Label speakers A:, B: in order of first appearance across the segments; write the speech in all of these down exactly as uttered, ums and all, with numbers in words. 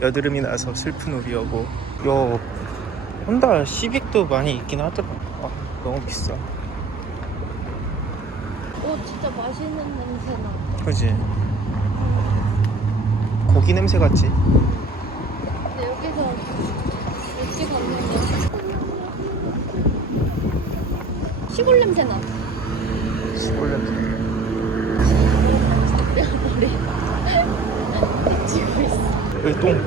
A: 여드름이 나서 슬픈 우리여고. 요 혼다 시빅도 많이 있긴 하더라. 아, 너무 비싸.
B: 오, 진짜 맛있는 냄새 나.
A: 그지? 고기 냄새 같지?
B: 근데 여기서 일찍 왔는데 시골 냄새 나.
A: 시골 냄새.
B: 머리 지고 있어.
A: 여기 똥.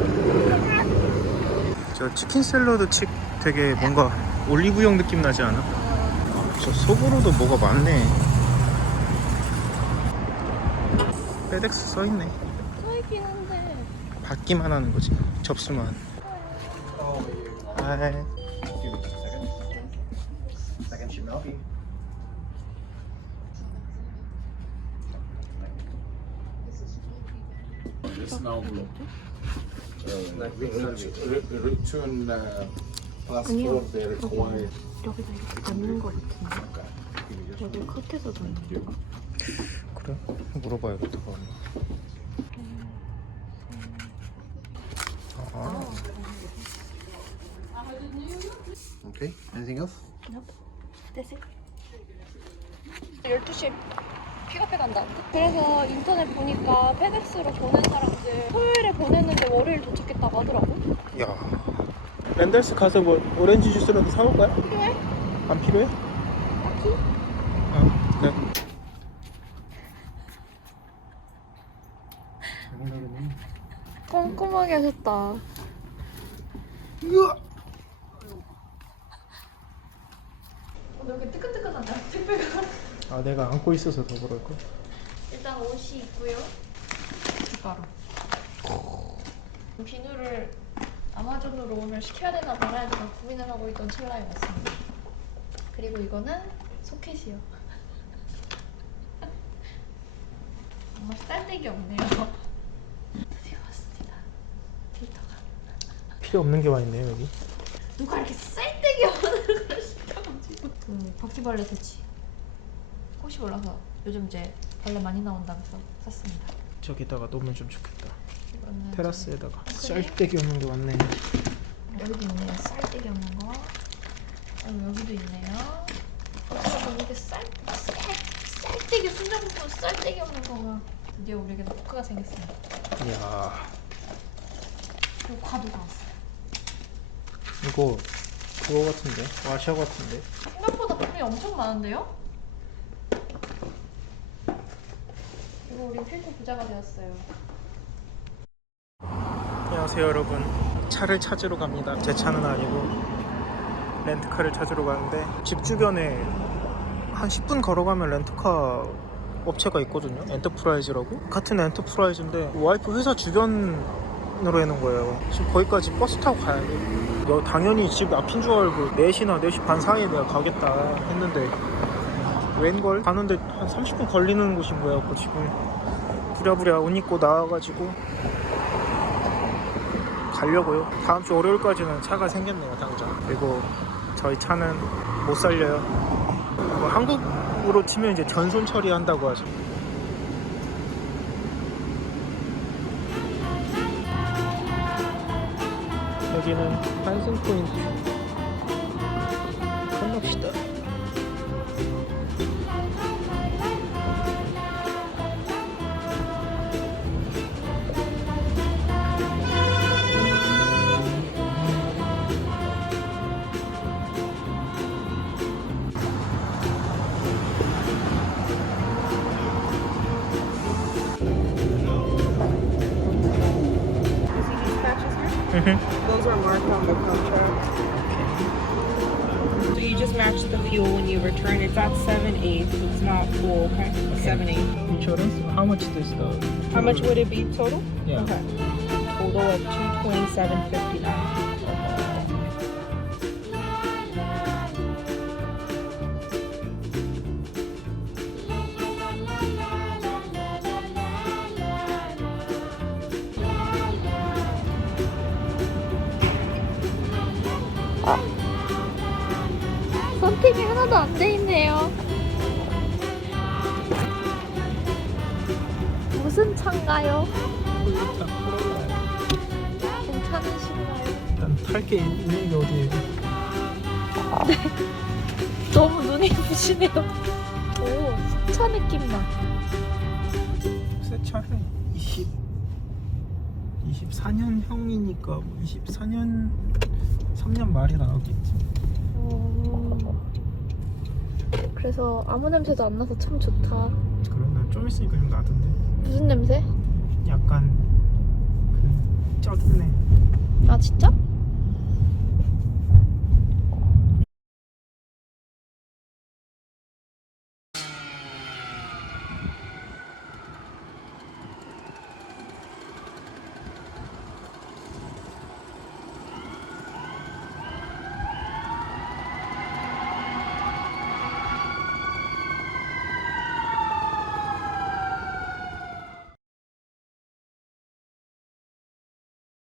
A: 저 치킨 샐러드 칩 되게 뭔가 올리브영 느낌 나지 않아? 저 속으로도 뭐가 많네. 페덱스 써있네.
B: 써있긴 한데.
A: 받기만 하는 거지. 접수만. 하이.
C: This now uh, return uh, passport they require.
B: 여기다 이렇게 넣는 거 같은데. 여기 끝에서 넣는 거.
A: 그래? 물어봐야겠다. 아.
C: Okay. Anything else?
B: 됐어. 열두 시에 픽업해 간다는데? 그래서 인터넷 보니까 페덱스로 보낸 사람들 토요일에 보냈는데 월요일 도착했다고 하더라고.
A: 야. 랜달스 가서 뭐 오렌지 주스라도 사올 거야?
B: 필요해?
A: 안 필요해?
B: 딱히?
A: 어, 그래.
B: 꼼꼼하게 하셨다.
A: 으아!
B: 어, 여기 뜨끈뜨끈하다. 택배가.
A: 아, 내가 안고 있어서 더 그럴걸?
B: 일단 옷이 있고요. 바로. 비누를 아마존으로 오늘 시켜야 되나 말아야 되나 고민을 하고 있던 찰나에 왔습니다. 그리고 이거는 소켓이요. 정말 쌀데기 없네요. 드디어 왔습니다. 데이터가.
A: 필요 없는 게 와 있네요, 여기.
B: 누가 이렇게 쌀데기 없는 걸 시켜가지고. 그 바퀴벌레 퇴치. 꽃이 올라서 요즘 이제 벌레 많이 나온다고 해서 샀습니다.
A: 저기다가 놓으면 좀 좋겠다.
B: 이거는
A: 테라스에다가.
B: 아, 그래?
A: 쌀데기 없는 게 많네.
B: 여기도 있네요. 쌀데기 없는 거. 어, 여기도 있네요. 어, 이게 쌀, 쌀, 쌀데기 순정부품 쌀데기 없는 거가 드디어 우리에게 포크가 생겼습니다.
A: 이야.
B: 그리고 과도가 왔어요.
A: 이거 그거 같은데? 와샤 같은데?
B: 생각보다 품이 엄청 많은데요? 그리고 우린 필터 부자가 되었어요.
A: 안녕하세요, 여러분. 차를 찾으러 갑니다. 제 차는 아니고 렌트카를 찾으러 가는데 집 주변에 한 십 분 걸어가면 렌트카 업체가 있거든요. 엔터프라이즈라고. 같은 엔터프라이즈인데 와이프 회사 주변으로 해놓은 거예요. 지금 거기까지 버스 타고 가야 돼. 너 당연히 집 앞인 줄 알고 네 시나 네 시 반 사이에 내가 가겠다 했는데 웬걸? 가는데 한 삼십 분 걸리는 곳인 거야. 그 지금 부랴부랴 옷 입고 나와가지고 가려고요. 다음 주 월요일까지는 차가 생겼네요, 당장. 그리고 저희 차는 못 살려요. 뭐 한국으로 치면 이제 전손 처리한다고 하죠. 여기는 환승 포인트. 건넙시다.
D: Those are marked on the contract. So you just match the fuel when you return. It's at seven eighths. It's not full, okay? Seven eighths.
A: Insurance? How much is this though?
D: How much would it be total?
A: Yeah.
D: Okay. Total of two twenty seven fifty nine.
B: 선택이 하나도 안 돼 있네요. 무슨 차인가요?
A: 자,
B: 차는 싫어요.
A: 일단 탈 게 있는 게 어디예요?
B: 너무 눈이 부시네요. 오, 차 느낌 나.
A: 새 차해. 이십 이십사 년형이니까 뭐 이십사 년 삼 년 말이 나오겠지.
B: 오. 그래서 아무 냄새도 안 나서 참 좋다.
A: 그래 난좀 있으니까 좀 나던데.
B: 무슨 냄새?
A: 약간 그 쩍이네.
B: 아 진짜?